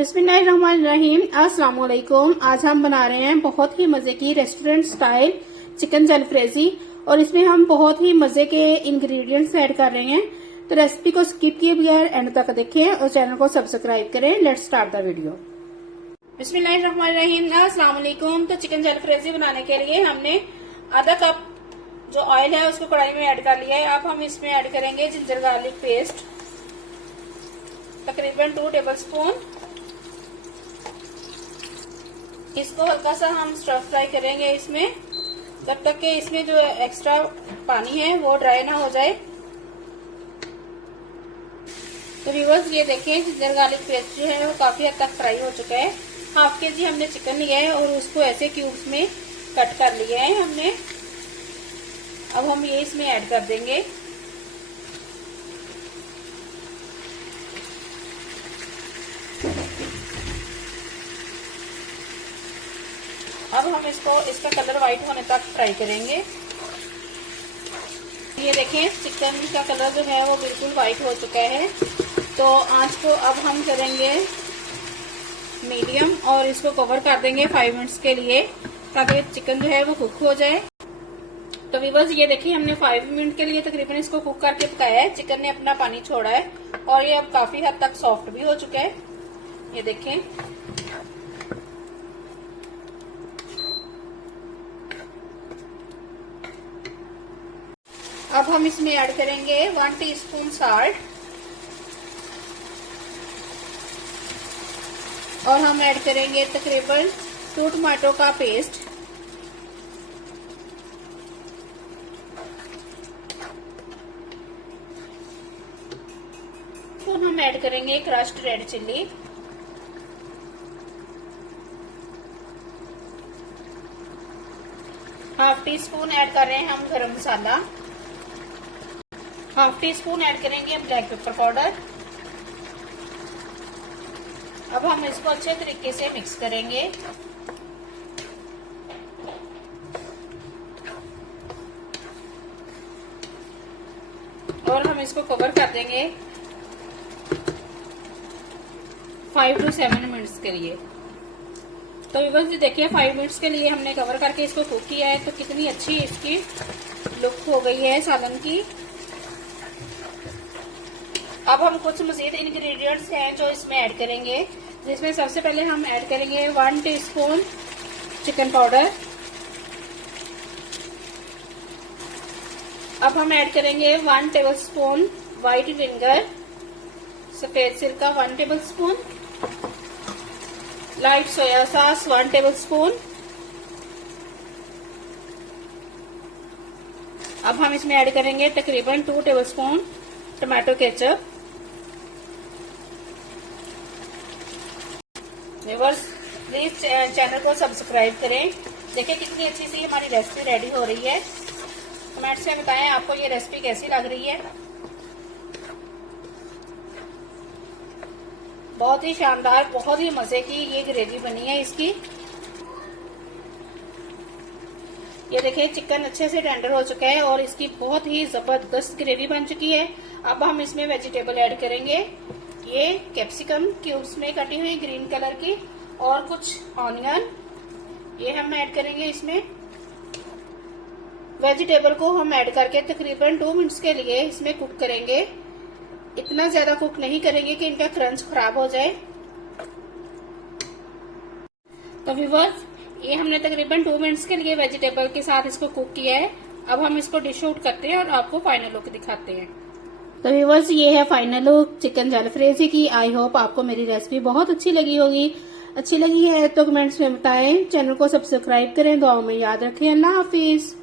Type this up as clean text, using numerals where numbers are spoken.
बिस्मिल्लाहिर्रहमानिर्रहीम। अस्सलाम वालेकुम। आज हम बना रहे हैं बहुत ही मजे की रेस्टोरेंट स्टाइल चिकन जलफ्रेजी और इसमें हम बहुत ही मजे के इंग्रेडिएंट्स ऐड कर रहे हैं। तो रेसिपी को स्किप किए बगैर एंड तक देखें और चैनल को सब्सक्राइब करें। Let's start the video. बिस्मिल्लाहिर्रहमानिर्रहीम। अस्सलाम वालेकुम। तो चिकन जलफ्रेजी बनाने के लिए हमने आधा कप जो ऑयल है उसको कढ़ाई में ऐड कर लिया है। अब हम इसमें ऐड करेंगे जिंजर गार्लिक पेस्ट तकरीबन 2 टेबलस्पून। इसको हल्का सा हम स्टर फ्राई करेंगे इसमें जब तक कि इसमें जो एक्स्ट्रा पानी है वो ड्राई ना हो जाए। तो व्यूअर्स ये देखें जिंजर गार्लिक पेस्ट जो है वो काफी हद तक फ्राई हो चुका है। हाफ के जी हमने चिकन लिया है और उसको ऐसे क्यूब्स में कट कर लिया है हमने। अब हम ये इसमें ऐड कर देंगे। अब हम इसका कलर व्हाइट होने तक फ्राई करेंगे। ये देखें चिकन का कलर जो है वो बिल्कुल व्हाइट हो चुका है। तो आंच को अब हम करेंगे मीडियम और इसको कवर कर देंगे 5 मिनट्स के लिए ताकि चिकन जो है वो कुक हो जाए। तो व्यूअर्स ये देखिए हमने 5 मिनट के लिए तकरीबन इसको कुक करके पकाया है। चिकन ने अपना पानी छोड़ा है और ये अब काफी हद तक सॉफ्ट भी हो चुका है। ये देखें अब हम इसमें ऐड करेंगे 1 टीस्पून साल्ट और हम ऐड करेंगे तकरीबन 2 टमाटो का पेस्ट। तो हम ऐड करेंगे crushed red chilli, half tea spoon add कर रहे हैं हम गरम मसाला, हाफ टी स्पून ऐड करेंगे ब्लैक पेपर पाउडर। अब हम इसको अच्छे तरीके से मिक्स करेंगे। और हम इसको कवर कर देंगे 5 to 7 मिनट्स के लिए। तो व्यूअर्स देखिए 5 मिनट्स के लिए हमने कवर करके इसको कुक किया है। तो कितनी अच्छी इसकी लुक हो गई है सालन की। अब हम कुछ मजीद इंग्रेडिएंट्स हैं जो इसमें ऐड करेंगे, जिसमें सबसे पहले हम ऐड करेंगे 1 टीस्पून चिकन पाउडर। अब हम ऐड करेंगे 1 टेबलस्पून व्हाइट विनेगर, सफेद सिरका 1 tablespoon, light soya sauce 1 tablespoon. अब हम इसमें ऐड करेंगे तकरीबन 2 tablespoon tomato ketchup. Viewers please channel को सब्सक्राइब करें। देखिए कितनी अच्छी सी हमारी रेसिपी रेडी हो रही है। कमेंट्स में बताएं आपको ये रेसिपी कैसी लग रही है। बहुत ही शानदार बहुत ही मजे की ये ग्रेवी बनी है इसकी। ये देखिए चिकन अच्छे से टेंडर हो चुका है और इसकी बहुत ही जबरदस्त ग्रेवी बन चुकी है। अब हम इसमें वेजिटेबल ऐड करेंगे। ये कैप्सिकम क्यूब्स में कटी हुई ग्रीन कलर की और कुछ ऑनियन ये हम ऐड करेंगे इसमें। वेजिटेबल को हम ऐड करके तकरीबन 2 मिनट्स के लिए इसमें कुक करेंगे। इतना ज्यादा कुक नहीं करेंगे कि इनका क्रंच खराब हो जाए। तो व्यूअर्स ये हमने तकरीबन 2 मिनट्स के लिए वेजिटेबल के साथ इसको कुक किया है। अब हम इसको डिश आउट करते हैं और आपको फाइनल लुक दिखाते हैं। तो व्यूअर्स ये है फाइनल लुक चिकन जलफ्रेजी की। आई होप आपको मेरी रेसिपी बहुत अच्छी लगी होगी। अच्छी लगी है तो कमेंट्स में बताएं। चैनल को सब्सक्राइब करें। दुआओं में याद रखें। अल्लाह हाफिज।